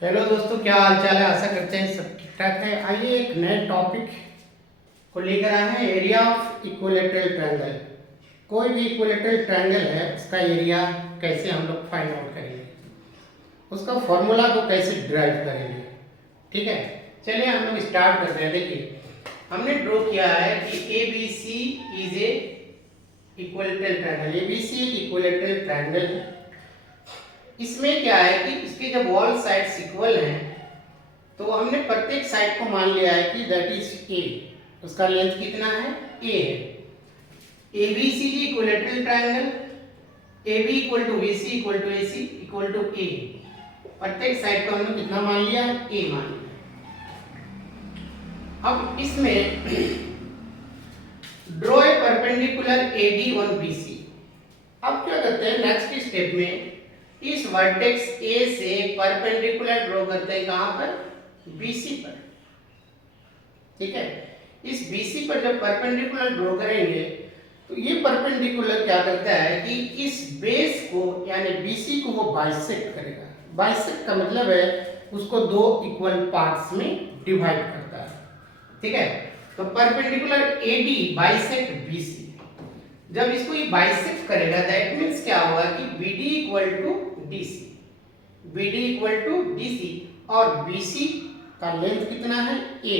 Hello दोस्तों, क्या हाल चाल है। आशा करते हैं सब ठीक ठाक है। आइए एक नए टॉपिक को लेकर आए हैं, एरिया ऑफ इक्विलेटरल ट्रायंगल। कोई भी इक्विलेटरल ट्रायंगल है, उसका एरिया कैसे हम लोग फाइंड आउट करेंगे, उसका फॉर्मूला को कैसे डिराइव करेंगे। ठीक है, चलिए हम लोग स्टार्ट करते हैं। देखिए, हमने ड्रॉ किया है कि A B C is a equilateral triangle. A B C एक इक्विलेटरल ट्रायंगल है। इसमें क्या है कि इसके जब वॉल साइड्स इक्वल हैं तो हमने प्रत्येक साइड को मान लिया है कि दैट इज ए। उसका लेंथ कितना है, ए है। ए बी सी जी equilateral triangle, A B equal to B C equal to A C equal to A. प्रत्येक साइड को हमने कितना मान लिया, ए मान लिया। अब इसमें draw a perpendicular A D on B C. अब क्या करते हैं, नेक्स्ट स्टेप में इस वर्टेक्स ए से परपेंडिकुलर ड्रॉ करते हैं। कहां पर, BC पर। ठीक है, इस BC पर जब परपेंडिकुलर ड्रॉ करेंगे तो ये परपेंडिकुलर क्या करता है कि इस बेस को यानी BC को वो बाइसेक्ट करेगा। बाइसेक्ट का मतलब है उसको दो इक्वल पार्ट्स में डिवाइड करता है। ठीक है, तो परपेंडिकुलर AD बाइसेक्ट BC। जब इसको ये बाइसेक्ट करेगा दैट मीन्स क्या होगा कि BD equal to DC। BD equal to DC और BC का लेंथ कितना है, a।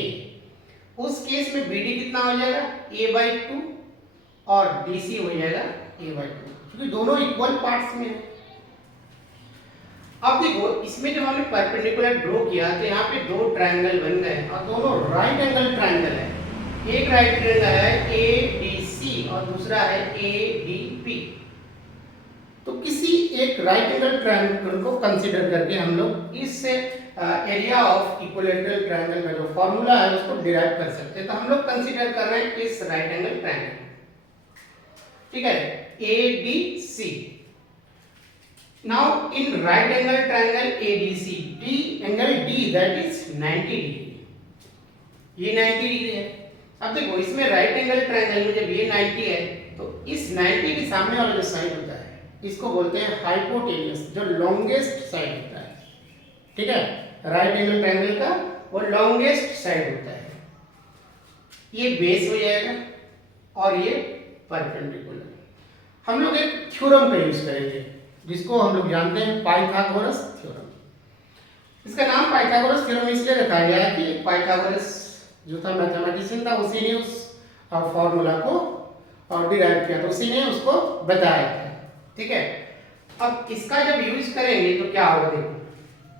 उस केस में BD कितना हो जाएगा, a/2 और DC हो जाएगा a/2, क्योंकि दोनों इक्वल पार्ट्स में है। अब देखो, इसमें जब हमने परपेंडिकुलर ड्रॉ किया तो यहाँ पे दो ट्रायंगल बन गए और दोनों राइट एंगल ट्रायंगल है। एक राइट एंगल है ADC और दूसरा है ADP। तो किसी एक राइट एंगल ट्रायंगल को कंसीडर करके हम लोग इस एरिया ऑफ इक्विलेटरल ट्रायंगल का जो फॉर्मूला है उसको डिराइव कर सकते हैं। तो हम लोग कंसीडर कर रहे हैं इस राइट एंगल ट्रायंगल। ठीक है, ADC। Now in right angle triangle ADC, D angle D that is 90 degree. ये 90 डिग्री है। अब देखो, इसमें राइट एंगल ट्रायंगल में जब ये 90 है तो इस 90 के सामने वाला जो साइड होता है इसको बोलते हैं हाइपोटेनियस, जो लॉन्गेस्ट साइड होता है। ठीक है, राइट एंगल ट्रायंगल का वो लॉन्गेस्ट साइड होता है। ये बेस हो जाएगा और ये परपेंडिकुलर। हम लोग एक थ्योरम का यूज करेंगे जिसको हम लोग जानते हैं पाइथागोरस थ्योरम। इसका नाम पाइथागोरस थ्योरम इसलिए रखा गया है कि पाइथागोरस जो था मैथमेटिशियन था, उसी ने उस फॉर्मूला को डिराइव किया, तो उसी ने उसको बताया था। ठीक है, अब इसका जब यूज करेंगे तो क्या होगा, देखो,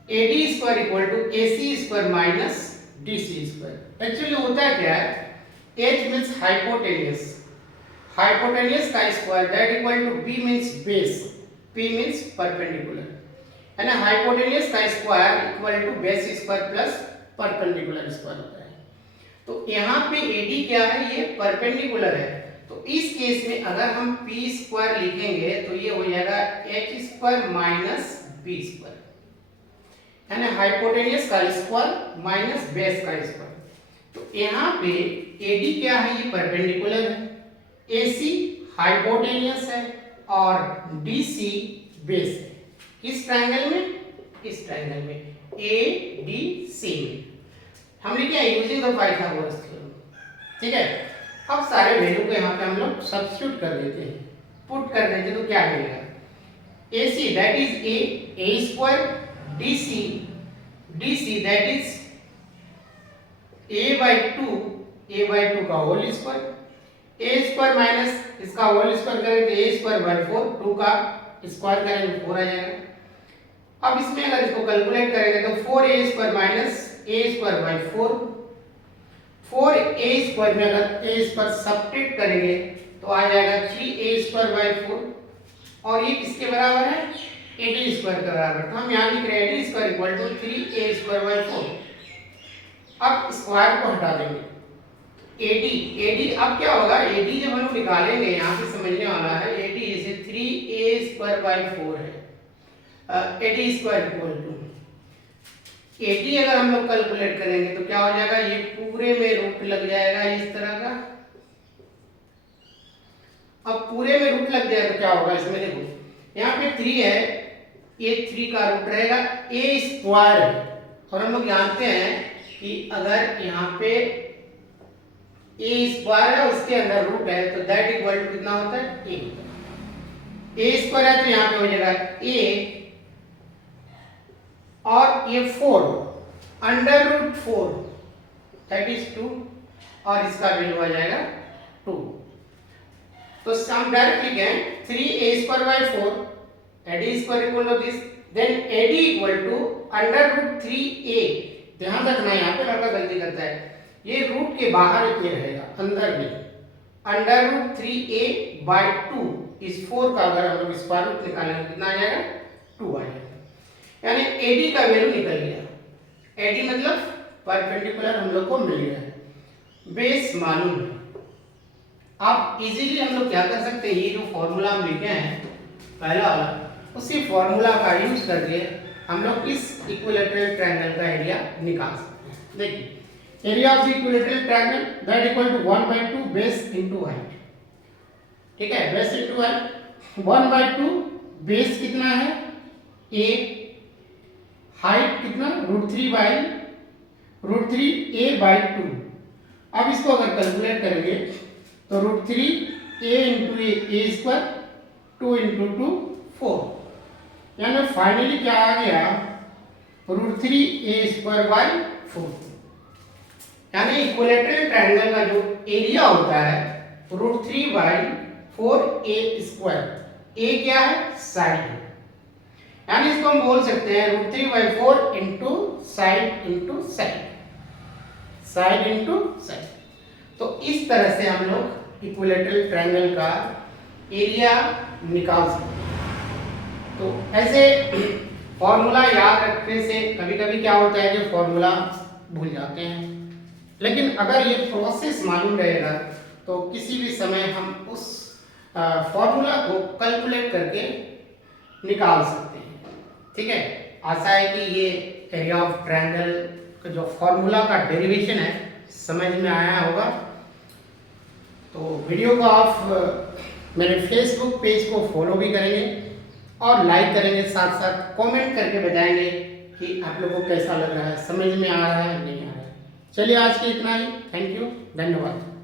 AD² equal to AC² minus DC²। Actually होता क्या है, H मीन्स हाइपोटेनियस, हाइपोटेनियस का square that equal to B means base, P means perpendicular, है ना। हाइपोटेनियस का square equal to base square plus perpendicular square होता है। तो यहाँ पे AD क्या है, ये परपेंडिकुलर है। तो इस केस में अगर हम P² लिखेंगे तो ये हो जाएगा H² माइनस B², है ना। हाइपोटेनियस का स्क्वायर माइनस बेस का स्क्वायर। तो यहाँ पे AD क्या है, ये परपेंडिकुलर है, AC हाइपोटेनियस है और DC बेस है। किस ट्रायंगल में, इस ट्रायंगल में ADC में हमने क्या यूजिंग द पाइथागोरस थ्योरम। ठीक है, अब सारे वैल्यू को यहाँ पे हम लोग सब्स्टिट्यूट कर देते हैं, पुट कर देते हैं, तो क्या मिलेगा, AC that is A² DC that is A/2 का होल स्क्वायर, A² माइनस इसका होल स्क्वायर करेंगे तो A²/4, 2 का स्क्वायर करेंगे 4 आ जाएगा। अब इसमें अगर इसको कैलकुलेट करेंगे तो 4A² माइनस A²/4, 4A² में अगर A² सब्ट्रैक्ट करेंगे तो आ जाएगा 3A²/4 और ये किसके बराबर है, AD² के बराबर। तो हम यहाँ लिख रहे हैं AD² इक्वल टू 3A²/4। अब स्क्वायर को हटा देंगे, AD अब क्या होगा, AD जब हम लोग निकालेंगे यहाँ पे समझने वाला है। AD जैसे 3A²/4 है, AD² इक्वल टू AD अगर हम लोग कैलकुलेट करेंगे तो क्या हो जाएगा, ये पूरे में रूट लग जाएगा इस तरह का। अब पूरे में रूट लग जाएगा तो क्या होगा, इसमें देखो यहाँ पे 3 है ये 3 का रूट रहेगा ए स्क्वायर है। और हम लोग जानते हैं कि अगर यहाँ पे ए स्क्वायर है उसके अंदर रूट है तो दैट इक्वल टू कितना होता है ए स्क्वायर है तो यहाँ पे हो जाएगा ए और ये 4 अंडर रूट 4 दैट इज 2 और इसका वैल्यू आ जाएगा 2। तो हम डायरेक्टली कहें 3a square by 4 ad square equal to this then ad equal to under root 3a। ध्यान रखना यहाँ पे लड़का गलती करता है, ये रूट के बाहर ये रहेगा अंदर नहीं। अंडर रूट 3a बाय 2 इस 4 का अगर हम लोग स्क्वायर रूट निकालेंगे कितना आ जाएगा 2 आ जाएगा, यानी AD का वैल्यू निकल गया। AD मतलब परपेंडिकुलर हम लोग को मिल गया है, बेस मालूम है। अब इजीली हम लोग क्या कर सकते हैं, ये जो फॉर्मूला हम लिखे हैं पहला वाला, उसी फॉर्मूला का यूज करके हम लोग इस इक्विलैटरल ट्रायंगल का एरिया निकाल सकते हैं। देखिए area of the equilateral triangle that equal to 1/2 base into height. ठीक है, बेस इनटू हाइट 1/2 बेस कितना है a, हाइट कितना √3a/2। अब इसको अगर कैलकुलेट करेंगे तो √3a इंटू ए स्क्वायर 2 इंटू 2 4, यानी फाइनली क्या आ गया √3a²/4। यानी इक्विलैटरल ट्रायंगल का जो एरिया होता है √3/4a²। a क्या है साइड, यानी इसको हम बोल सकते हैं √3/4 into side into side, side into side. तो इस तरह से हम लोग इक्विलैटरल ट्रायंगल का एरिया निकाल सकते हैं। तो ऐसे फॉर्मूला याद रखने से कभी कभी क्या होता है कि फॉर्मूला भूल जाते हैं, लेकिन अगर ये प्रोसेस मालूम रहेगा तो किसी भी समय हम उस फॉर्मूला को कैलकुलेट करके निकाल सकते हैं। ठीक है, आशा है कि ये एरिया ऑफ ट्रायंगल का जो फॉर्मूला का डेरिवेशन है समझ में आया होगा। तो वीडियो को आप मेरे फेसबुक पेज को फॉलो भी करेंगे और लाइक करेंगे, साथ साथ कमेंट करके बताएंगे कि आप लोगों को कैसा लग रहा है, समझ में आ रहा है नहीं आ रहा है। चलिए आज के इतना ही, थैंक यू, धन्यवाद।